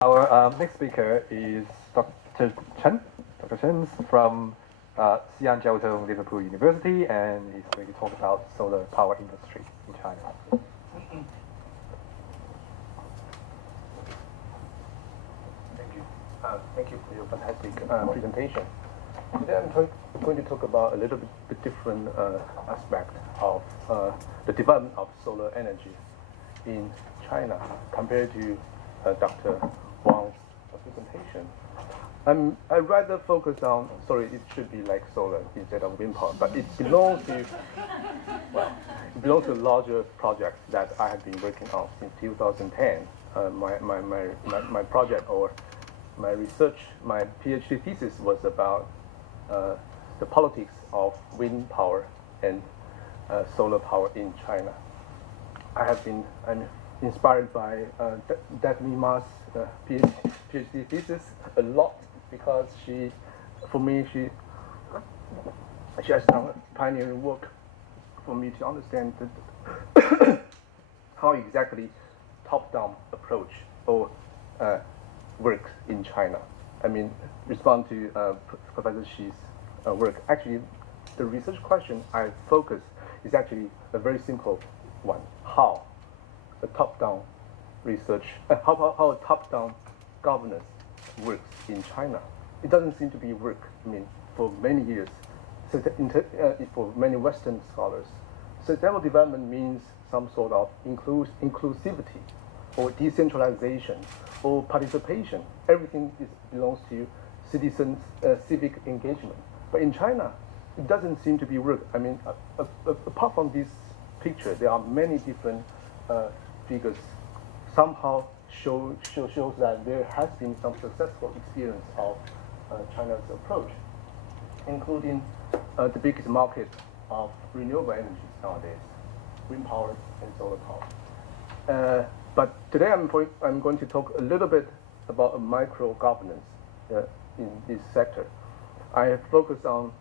Our next speaker is Dr. Chen. Dr. Chen from Xi'an Jiaotong-Liverpool University, and he's going to talk about solar power industry in China. Thank you. Thank you for your fantastic presentation. Today I'm going to talk about a little bit different aspect of the development of solar energy in China compared to Dr. Wang's presentation. I rather focus on, sorry, it should be like solar instead of wind power, but it belongs to, well, it belongs to a larger project that I have been working on since 2010. My project or my research, my PhD thesis was about the politics of wind power and solar power in China. I'm inspired by Daphne Ma's PhD thesis a lot because she has done pioneering work for me to understand how exactly top-down approach or works in China. I mean, respond to Professor Xi's work. Actually, the research question I focus is actually a very simple one: how a top-down research, how a top-down governance works in China. It doesn't seem to be work. I mean, for many years, for many Western scholars, sustainable development means some sort of inclusivity, or decentralization, or participation. Everything belongs to citizens' civic engagement. But in China, it doesn't seem to be work. I mean, apart from this picture, there are many different figures somehow shows that there has been some successful experience of China's approach, including the biggest market of renewable energies nowadays, wind power and solar power. But today I'm going to talk a little bit about a micro governance in this sector. I focus on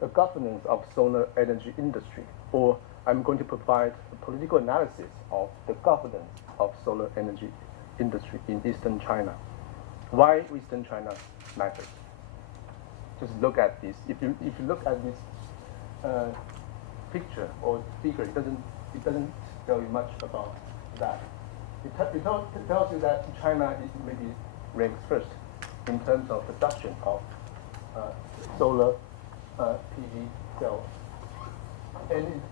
the governance of solar energy industry, or I'm going to provide a political analysis of the governance of solar energy industry in Eastern China. Why Eastern China matters. Just look at this. If you look at this picture or figure, it doesn't tell you much about that. It tells you that China maybe ranks first in terms of production of solar PV cells. And it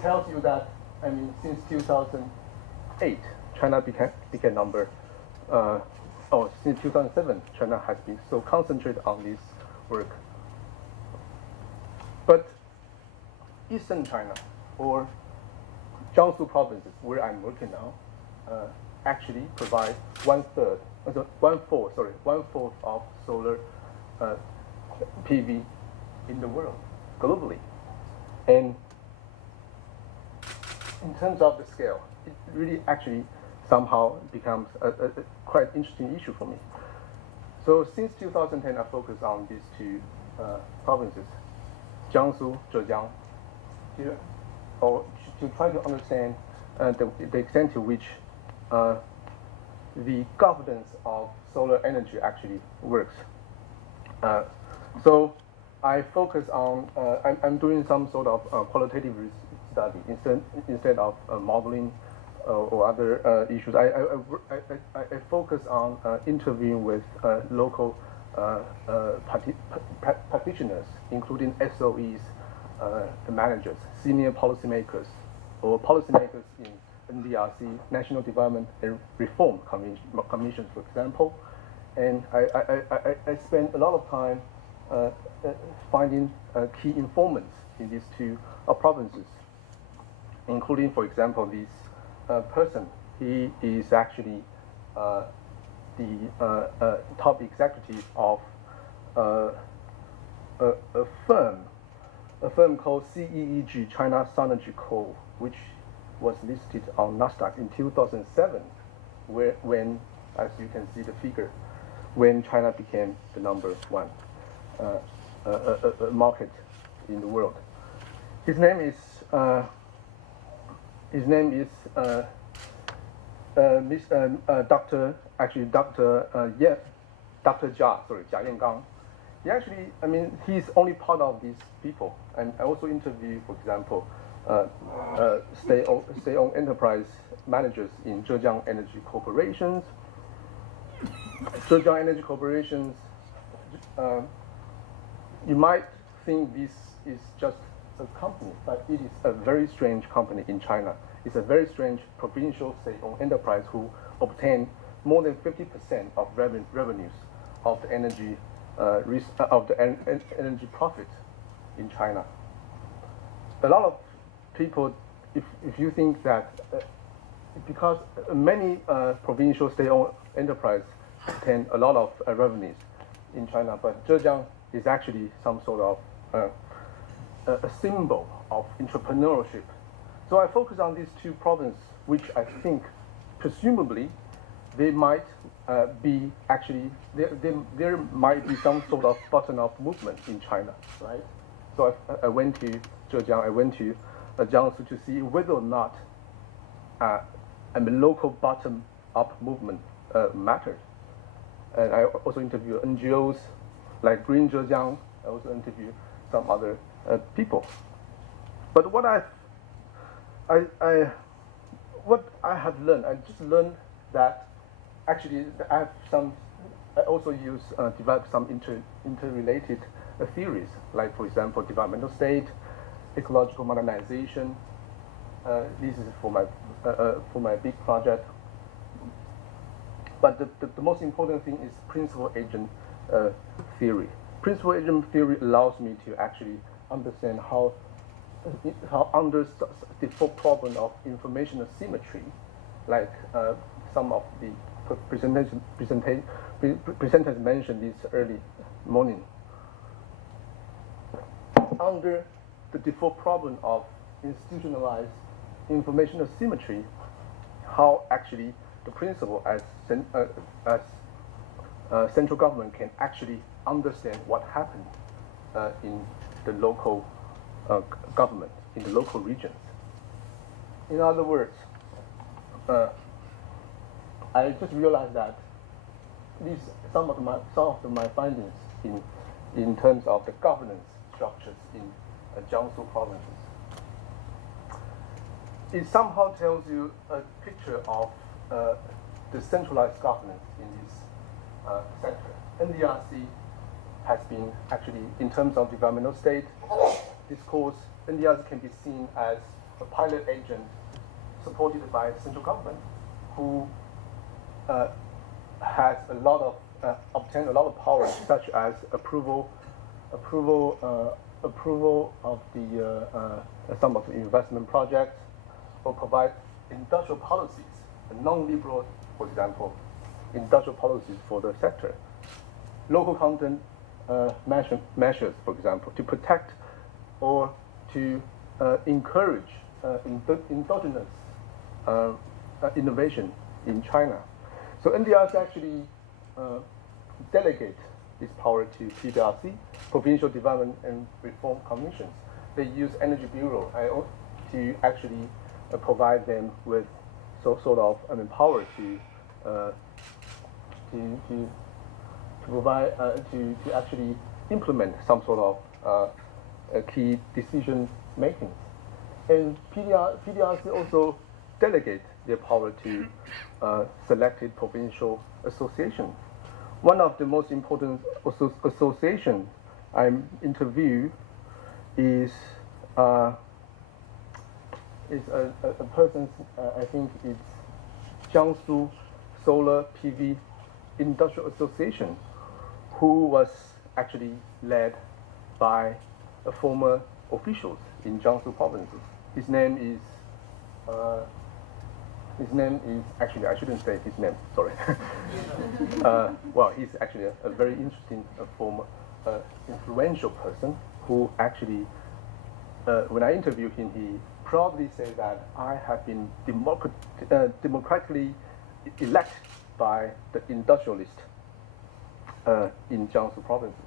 tells you that, I mean, since 2008, China became number, since 2007, China has been so concentrated on this work. But Eastern China, or Jiangsu provinces, where I'm working now, actually provide one fourth of solar PV in the world, globally. And in terms of the scale, it really actually somehow becomes a quite interesting issue for me. So since 2010, I focused on these two provinces, Jiangsu, Zhejiang, or to try to understand the extent to which the governance of solar energy actually works. So I focus on, I'm doing some sort of qualitative study instead of modeling or other issues. I focus on interviewing with local practitioners, including SOEs, managers, senior policymakers, or policymakers in NDRC, National Development and Reform Commission, for example. And I spend a lot of time finding key informants in these two provinces, including, for example, this person. He is actually the top executive of a firm called CEEG, China Sonergy Co., which was listed on Nasdaq in 2007, when, as you can see the figure, when China became the number one market in the world. His name is Dr. Jia Yangang. He actually, I mean, he's only part of these people. And I also interview, for example, state-owned enterprise managers in Zhejiang Energy Corporations. Zhejiang Energy Corporations, you might think this is just a company, but it is a very strange company in China. It's a very strange provincial state-owned enterprise who obtain more than 50% of revenues of the energy energy profit in China. A lot of people, if you think that because many provincial state-owned enterprise obtain a lot of revenues in China, but Zhejiang is actually some sort of a symbol of entrepreneurship. So I focus on these two provinces, which I think, presumably, they might be actually, there might be some sort of bottom-up movement in China, right? So I went to Zhejiang, I went to Jiangsu to see whether or not a local bottom-up movement mattered. And I also interviewed NGOs like Green Zhejiang. I also interviewed some other people. But what I have learned, I just learned that actually I also develop some interrelated theories, like for example, developmental state, ecological modernization. This is for my big project. But the most important thing is principal agent theory. Principal agent theory allows me to actually understand how under the full problem of information asymmetry, like some of the presenters mentioned this early morning. Under the default problem of institutionalized information asymmetry, how actually the principle as central government can actually understand what happened in the local government, in the local regions. In other words, I just realized that some of my findings in terms of the governance structures in Jiangsu provinces, it somehow tells you a picture of the centralized governance in this sector. NDRC has been actually, in terms of developmental state discourse, NDRC can be seen as a pilot agent supported by central government, who has obtained a lot of powers, such as approval of the some of the investment projects, or provide industrial policies, non-liberal, for example, industrial policies for the sector. Local content measures, for example, to protect or to encourage endogenous innovation in China. So NDRC actually delegate this power to PDRC, Provincial Development and Reform Commissions. They use Energy Bureau to actually provide them with sort of power to actually implement some sort of key decision making. And PDRC also delegate their power to selected provincial associations. One of the most important associations I interviewed is a person's, I think it's Jiangsu Solar PV Industrial Association, who was actually led by former officials in Jiangsu provinces. His name is actually, I shouldn't say his name, sorry. Well, he's actually a very interesting former influential person who actually, when I interviewed him, he proudly said that I have been democratically elected by the industrialists in Jiangsu provinces.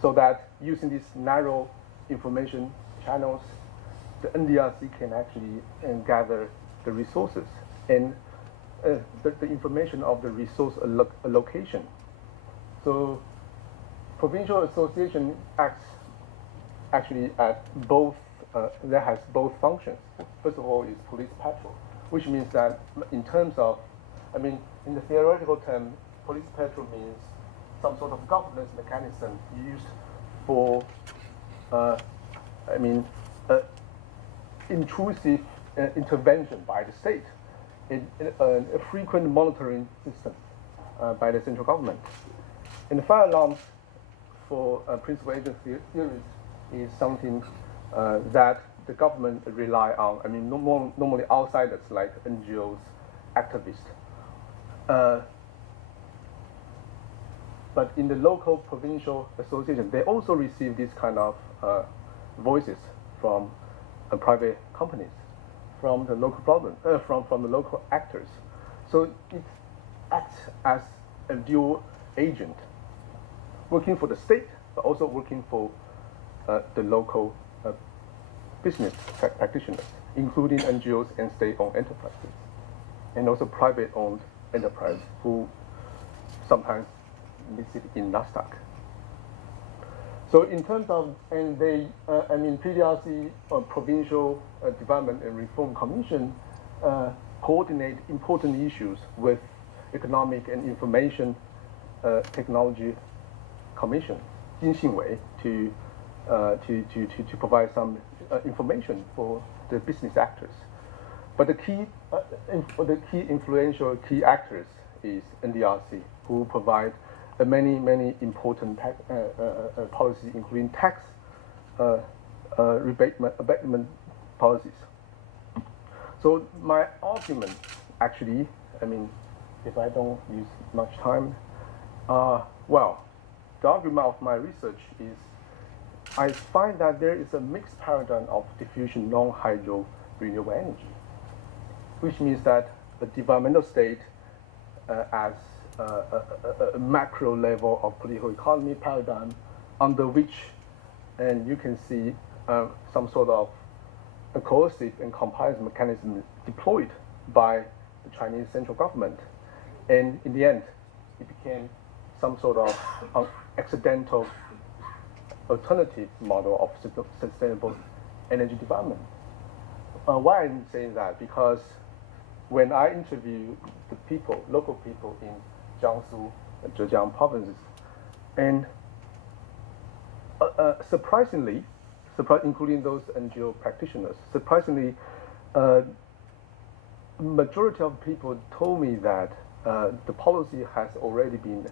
So that using these narrow information channels, the NDRC can actually gather the resources. And the information of the resource allocation. So provincial association acts actually at both, that has both functions. First of all is police patrol, which means that in terms of, I mean, in the theoretical term, police patrol means some sort of governance mechanism used for, intrusive intervention by the state in a frequent monitoring system by the central government. And the fire alarms for principal agent theories is something that the government rely on. I mean, normally outsiders like NGOs, activists. But in the local provincial association, they also receive this kind of voices from private companies, from the local problem, from the local actors. So it acts as a dual agent, working for the state, but also working for the local business practitioners, including NGOs and state-owned enterprises, and also private-owned enterprise who sometimes listed in NASDAQ. So in terms of, and they, PDRC, Provincial Development and Reform Commission, coordinate important issues with Economic and Information Technology Commission, Jinxinwei, to provide some information for the business actors. But the key influential actors is NDRC, who provide many important policies, including tax abatement policies. So my argument, actually, if I don't use much time, well, the argument of my research is I find that there is a mixed paradigm of diffusion non-hydro renewable energy, which means that the developmental state as a macro level of political economy paradigm under which, and you can see some sort of a coercive and compliance mechanism deployed by the Chinese central government. And in the end, it became some sort of accidental alternative model of sustainable energy development. Why I'm saying that? Because when I interview the people, local people in Jiangsu and Zhejiang provinces, and surprisingly, including those NGO practitioners, surprisingly, majority of people told me that the policy has already been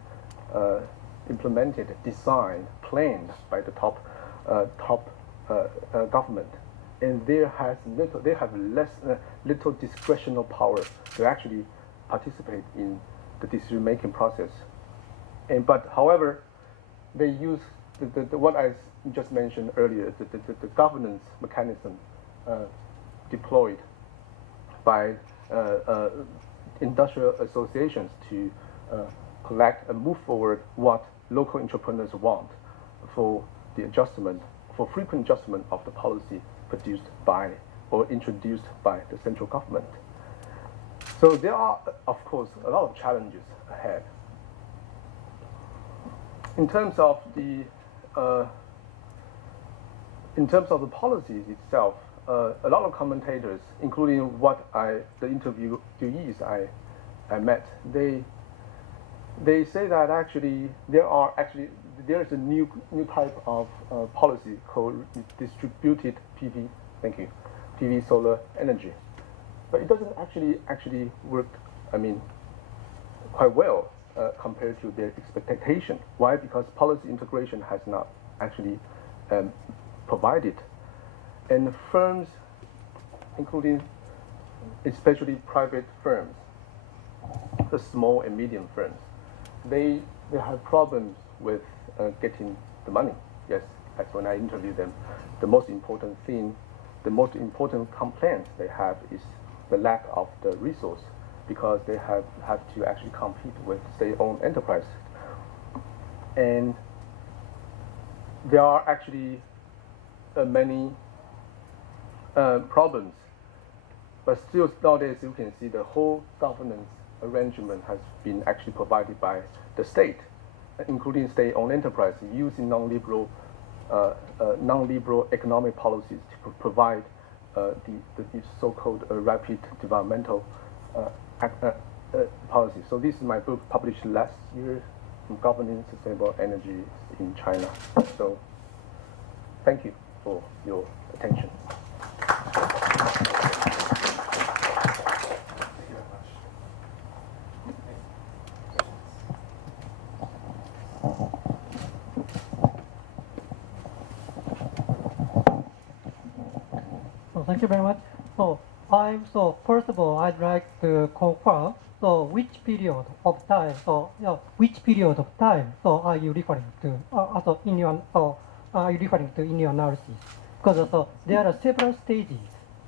implemented, designed, planned by the top government, and they have little discretional power to actually participate in the decision-making process. But however, they use what I just mentioned earlier, the governance mechanism deployed by industrial associations to collect and move forward what local entrepreneurs want for the adjustment, for frequent adjustment of the policy produced by or introduced by the central government. So there are, of course, a lot of challenges ahead. In terms of the policies itself, a lot of commentators, including the interviewees I met, they say that actually there is a new type of policy called distributed PV. Thank you, PV solar energy, but it doesn't actually work. Quite well compared to their expectation. Why? Because policy integration has not actually provided, and firms, including especially private firms, the small and medium firms, they have problems with getting the money. Yes, that's when I interview them. The most important thing, the most important complaints they have is the lack of the resource, because they have to actually compete with state-owned enterprise. And there are actually many problems, but still nowadays you can see the whole governance arrangement has been actually provided by the state, including state-owned enterprise, using non-liberal economic policies to provide the so-called rapid developmental policy. So this is my book published last year, Governing Sustainable Energy in China. So thank you for your attention. Thank you very much. So first of all, I'd like to confirm. So which period of time? Which period of time? Are you referring to? Are you referring to in your analysis? Because there are several stages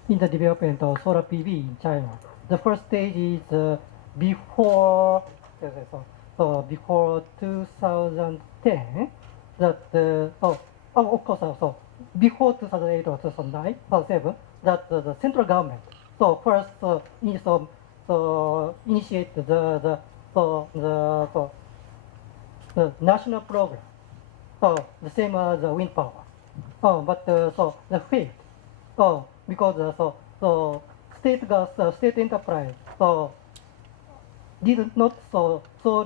in the development of solar PV in China. The first stage is before 2010. Of course, before 2008 or 2009 or 2007, that the central government first initiate the national program, the same as wind power, but the failed, because state enterprise did not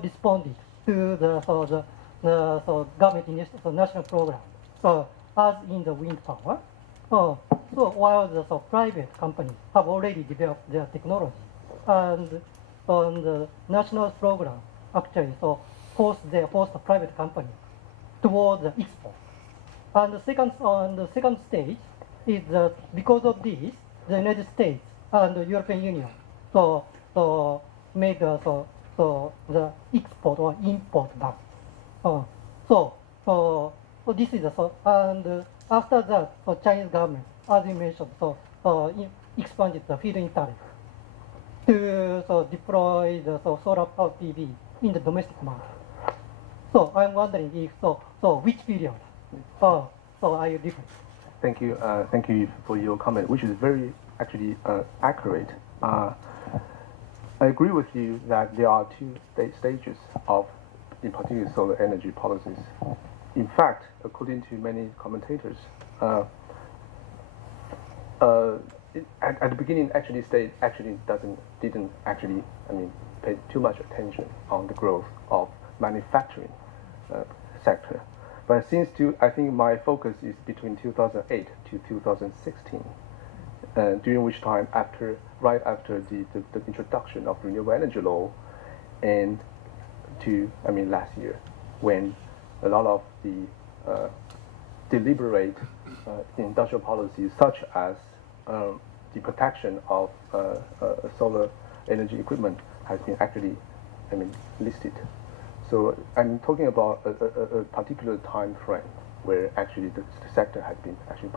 responded to the government national program, as in the wind power. So while the private companies have already developed their technology, and on the national program actually forced the private company towards the export. And the second stage is that because of this, the United States and the European Union made the export or import ban. So this is and after that, Chinese government, as you mentioned, expanded the feed-in tariff to deploy the solar power PV in the domestic market. So I'm wondering if which period? Are you different? Thank you for your comment, which is very actually accurate. I agree with you that there are two stages of, in particular, solar energy policies. In fact, according to many commentators, at the beginning, actually, state didn't pay too much attention on the growth of manufacturing sector. But I think my focus is between 2008 to 2016, during which time, right after the introduction of renewable energy law, and last year, when a lot of the deliberate industrial policies, such as the protection of solar energy equipment, has been actually listed. So I'm talking about a particular time frame where actually the sector has been actually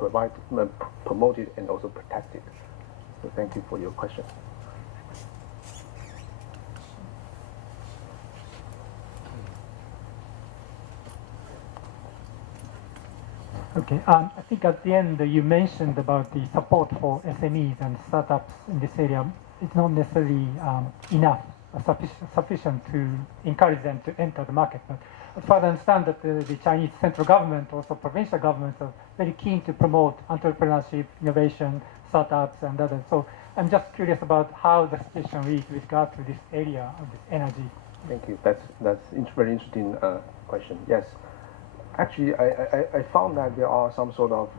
promoted and also protected. So thank you for your question. Okay, I think at the end you mentioned about the support for SMEs and startups in this area. It's not necessarily enough, sufficient to encourage them to enter the market. But as far as I understand that the Chinese central government, also provincial governments, are very keen to promote entrepreneurship, innovation, startups, and others. So I'm just curious about how the situation is with regard to this area of this energy. Thank you. That's very interesting question. Yes. Actually, I found that there are some sort of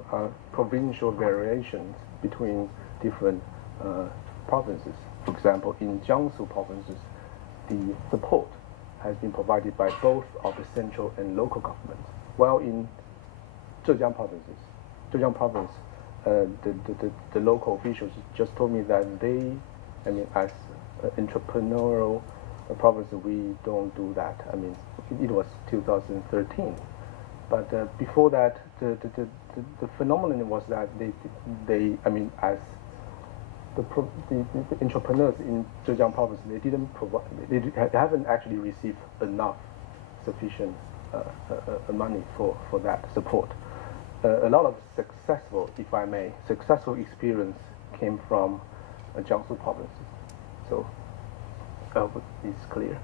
provincial variations between different provinces. For example, in Jiangsu provinces, the support has been provided by both of the central and local governments. While in Zhejiang province, the local officials just told me that as entrepreneurial province, we don't do that. It was 2013. But before that, the phenomenon was that they as the entrepreneurs in Zhejiang province, they haven't actually received enough sufficient money for that support. A lot of successful experience came from Jiangsu province. So I hope it's clear.